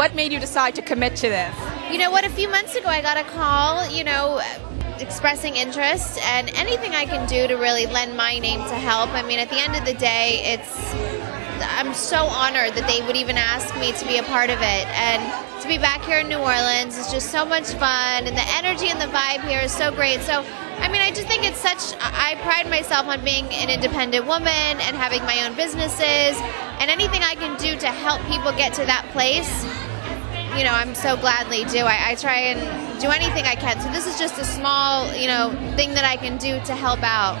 What made you decide to commit to this? You know what, a few months ago I got a call, expressing interest, and anything I can do to really lend my name to help. I mean, at the end of the day, I'm so honored that they would even ask me to be a part of it. And to be back here in New Orleans is just so much fun, and the energy and the vibe here is so great. So, I mean, I just think I pride myself on being an independent woman and having my own businesses, and anything I can do to help people get to that place, I'm so gladly do. I try and do anything I can. So this is just a small, thing that I can do to help out.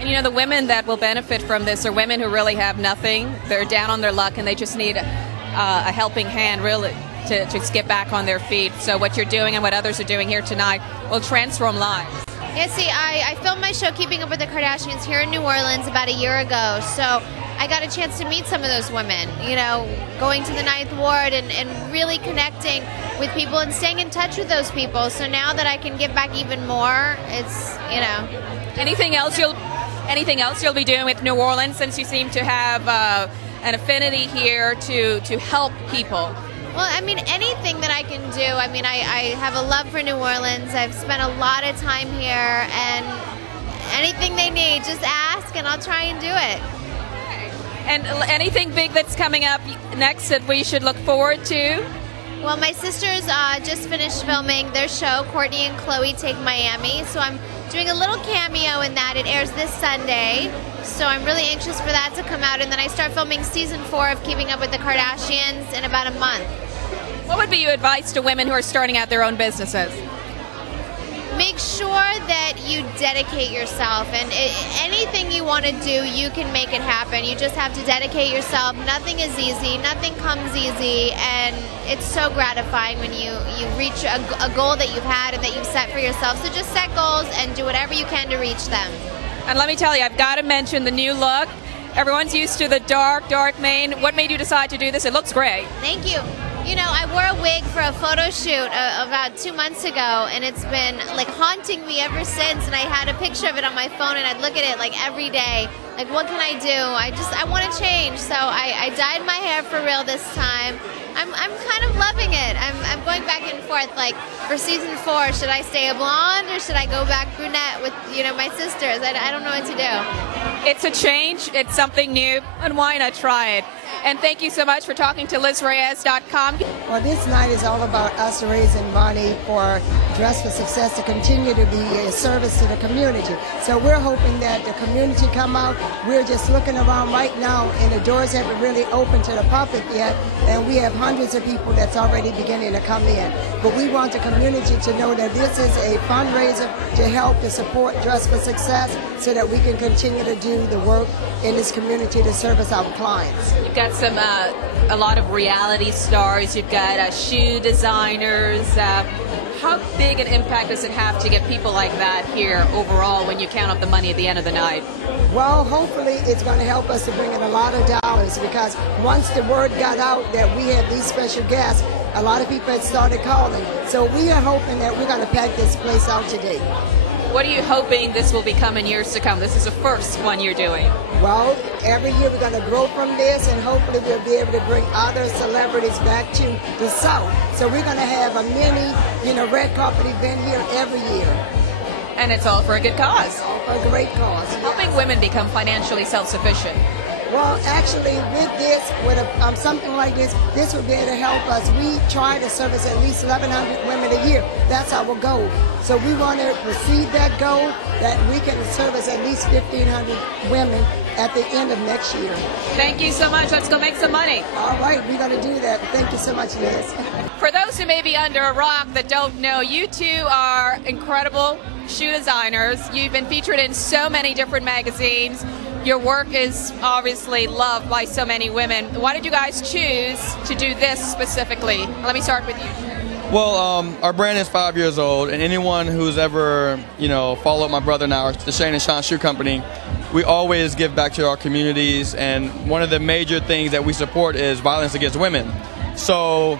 And the women that will benefit from this are women who really have nothing. They're down on their luck and they just need a helping hand really to get back on their feet. So what you're doing and what others are doing here tonight will transform lives. Yeah, see, I filmed my show Keeping Up with the Kardashians here in New Orleans about a year ago. So I got a chance to meet some of those women, going to the Ninth Ward and really connecting with people and staying in touch with those people. So now that I can give back even more, it's, Anything else you'll be doing with New Orleans, since you seem to have an affinity here to help people? Well, I mean, anything that I can do. I mean, I have a love for New Orleans. I've spent a lot of time here, and anything they need, just ask and I'll try and do it. And anything big that's coming up next that we should look forward to? Well, my sisters just finished filming their show, Courtney and Chloe Take Miami, so I'm doing a little cameo in that. It airs this Sunday, so I'm really anxious for that to come out, and then I start filming season 4 of Keeping Up with the Kardashians in about a month. What would be your advice to women who are starting out their own businesses? Make sure that you dedicate yourself, and anything you want to do, you can make it happen. You just have to dedicate yourself. Nothing is easy, nothing comes easy, and it's so gratifying when you reach a goal that you've had and that you've set for yourself. So just set goals and do whatever you can to reach them. And let me tell you, I've got to mention the new look. Everyone's used to the dark mane. What made you decide to do this? It looks great. Thank you. I wore a wig for a photo shoot about 2 months ago, and it's been like haunting me ever since. And I had a picture of it on my phone, and I'd look at it like every day. Like, what can I do? I want to change. So I dyed my hair for real this time. I'm kind of loving it. I'm going back and forth. Like, for season 4, should I stay a blonde or should I go back brunette with my sisters? I don't know what to do. It's a change. It's something new, and why not try it? And thank you so much for talking to LizReyes.com. Well, this night is all about us raising money for Dress for Success to continue to be a service to the community. So we're hoping that the community come out. We're just looking around right now, and the doors haven't really opened to the public yet, and we have hundreds of people that's already beginning to come in. But we want the community to know that this is a fundraiser to help to support Dress for Success so that we can continue to do the work in this community to service our clients. You've got a lot of reality stars. You've got shoe designers. How big an impact does it have to get people like that here overall when you count up the money at the end of the night? Well, hopefully it's going to help us to bring in a lot of dollars, because once the word got out that we had these special guests, a lot of people had started calling. So we are hoping that we're going to pack this place out today. What are you hoping this will become in years to come? This is the first one you're doing. Well, every year we're going to grow from this, and hopefully we'll be able to bring other celebrities back to the South. So we're going to have a mini, red carpet event here every year. And it's all for a good cause. A great cause. Helping women become financially self-sufficient. Well, actually, with this, with something like this would be able to help us. We try to service at least 1,100 women a year. That's our goal. So we want to proceed that goal, that we can service at least 1,500 women at the end of next year. Thank you so much. Let's go make some money. All right, we're going to do that. Thank you so much, Liz. For those who may be under a rock that don't know, you two are incredible shoe designers. You've been featured in so many different magazines. Your work is obviously loved by so many women. Why did you guys choose to do this specifically? Let me start with you. Well, our brand is 5 years old, and anyone who's ever, followed my brother and I, the Shane and Sean Shoe Company, we always give back to our communities, and one of the major things that we support is violence against women. So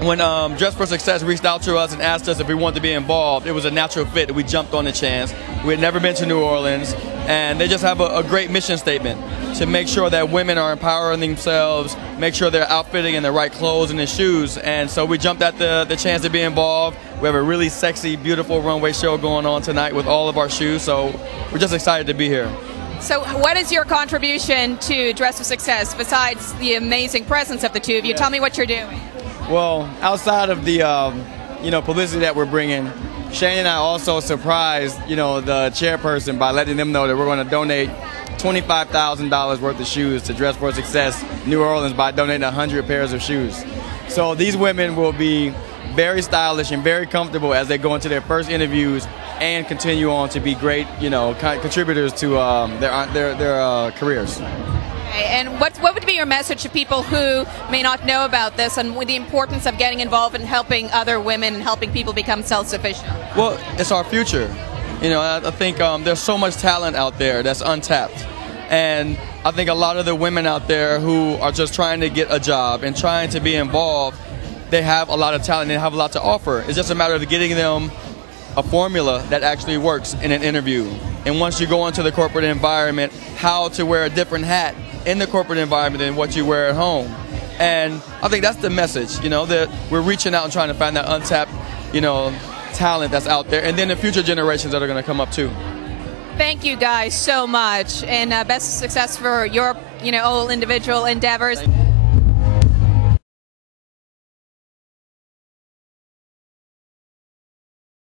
when Dress for Success reached out to us and asked us if we wanted to be involved, it was a natural fit. We jumped on the chance. We had never been to New Orleans, and they just have a great mission statement. to make sure that women are empowering themselves, make sure they're outfitting in the right clothes and the shoes. And so we jumped at the chance to be involved. We have a really sexy, beautiful runway show going on tonight with all of our shoes, so we're just excited to be here. So what is your contribution to Dress for Success besides the amazing presence of the two of you? Tell me what you're doing. Well, outside of the publicity that we're bringing, Shane and I also surprised the chairperson by letting them know that we're going to donate $25,000 worth of shoes to Dress for Success New Orleans by donating 100 pairs of shoes. So these women will be very stylish and very comfortable as they go into their first interviews and continue on to be great, contributors to their careers. Okay, and what would be your message to people who may not know about this and with the importance of getting involved in helping other women and helping people become self-sufficient? Well, it's our future. I think there's so much talent out there that's untapped. And I think a lot of the women out there who are just trying to get a job and trying to be involved, they have a lot of talent and they have a lot to offer. It's just a matter of getting them a formula that actually works in an interview. And once you go into the corporate environment, how to wear a different hat in the corporate environment than what you wear at home. And I think that's the message, that we're reaching out and trying to find that untapped, talent that's out there, and then the future generations that are going to come up too. Thank you guys so much, and best of success for your, all individual endeavors.